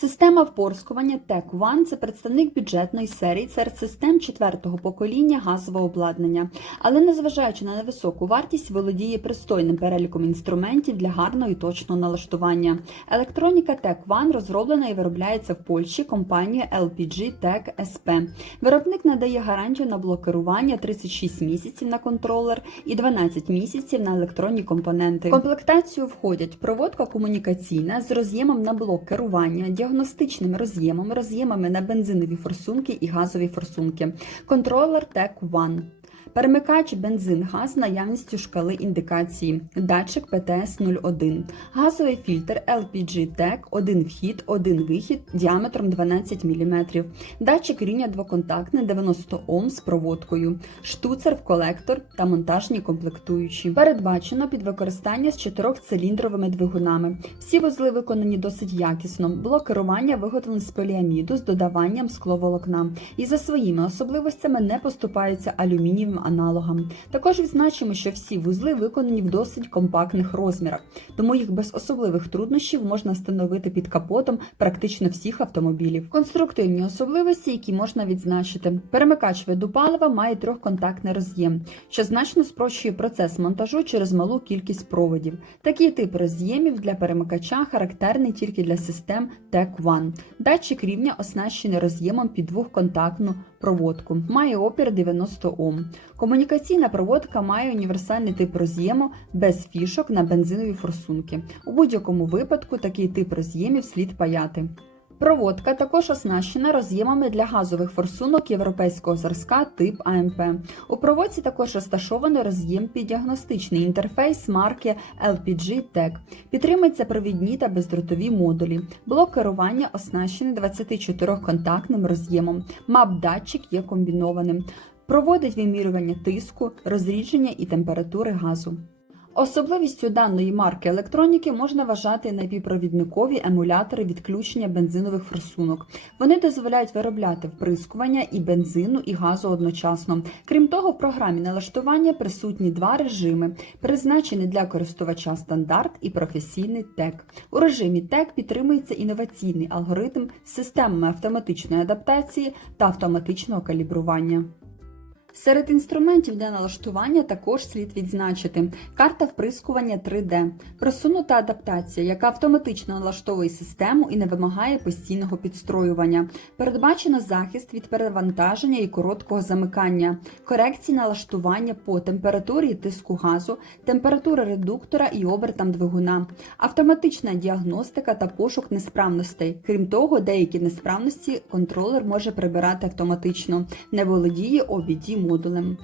Система впорскування TEC One – це представник бюджетної серії серед систем четвертого покоління газового обладнання, але незважаючи на невисоку вартість, володіє пристойним переліком інструментів для гарного і точного налаштування. Електроніка TEC One розроблена і виробляється в Польщі компанією LPG TEC SP. Виробник надає гарантію на блок керування 36 місяців на контролер і 12 місяців на електронні компоненти. В комплектацію входять проводка комунікаційна з роз'ємом на блок керування, діагностичним роз'ємом, роз'ємами на бензинові форсунки і газові форсунки, контролер TEC One. Перемикач бензин-газ наявністю шкали індикації, датчик ПТС-01, газовий фільтр LPG TEC, один вхід, один вихід діаметром 12 мм, датчик рівня двоконтактний 90 Ом з проводкою, штуцер в колектор та монтажні комплектуючі. Передбачено під використання з чотирьохциліндровими двигунами. Всі вузли виконані досить якісно. Блок керування виготовлений з поліаміду з додаванням скловолокна і за своїми особливостями не поступаються алюмінієвим аналогам. Також відзначимо, що всі вузли виконані в досить компактних розмірах, тому їх без особливих труднощів можна встановити під капотом практично всіх автомобілів. Конструктивні особливості, які можна відзначити. Перемикач виду палива має трьохконтактний роз'єм, що значно спрощує процес монтажу через малу кількість проводів. Такий тип роз'ємів для перемикача характерний тільки для систем TEC One. Датчик рівня оснащений роз'ємом під двохконтактну проводку. Має опір 90 Ом. Комунікаційна проводка має універсальний тип роз'єму без фішок на бензинові форсунки. У будь-якому випадку такий тип роз'ємів слід паяти. Проводка також оснащена роз'ємами для газових форсунок європейського зразка тип АМП. У проводці також розташований роз'єм під діагностичний інтерфейс марки LPG TEC. Підтримуються провідні та бездротові модулі. Блок керування оснащений 24-контактним роз'ємом. МАП-датчик є комбінованим. Проводить вимірювання тиску, розрідження і температури газу. Особливістю даної марки електроніки можна вважати напівпровідникові емулятори відключення бензинових форсунок. Вони дозволяють виробляти вприскування і бензину, і газу одночасно. Крім того, в програмі налаштування присутні два режими, призначені для користувача стандарт і професійний ТЕК. У режимі ТЕК підтримується інноваційний алгоритм з системами автоматичної адаптації та автоматичного калібрування. Серед інструментів для налаштування також слід відзначити карта вприскування 3D, просунута адаптація, яка автоматично налаштовує систему і не вимагає постійного підстроювання. Передбачено захист від перевантаження і короткого замикання, корекції налаштування по температурі тиску газу, температури редуктора і обертам двигуна, автоматична діагностика та пошук несправностей. Крім того, деякі несправності контролер може прибирати автоматично, не володіє OBD модулем.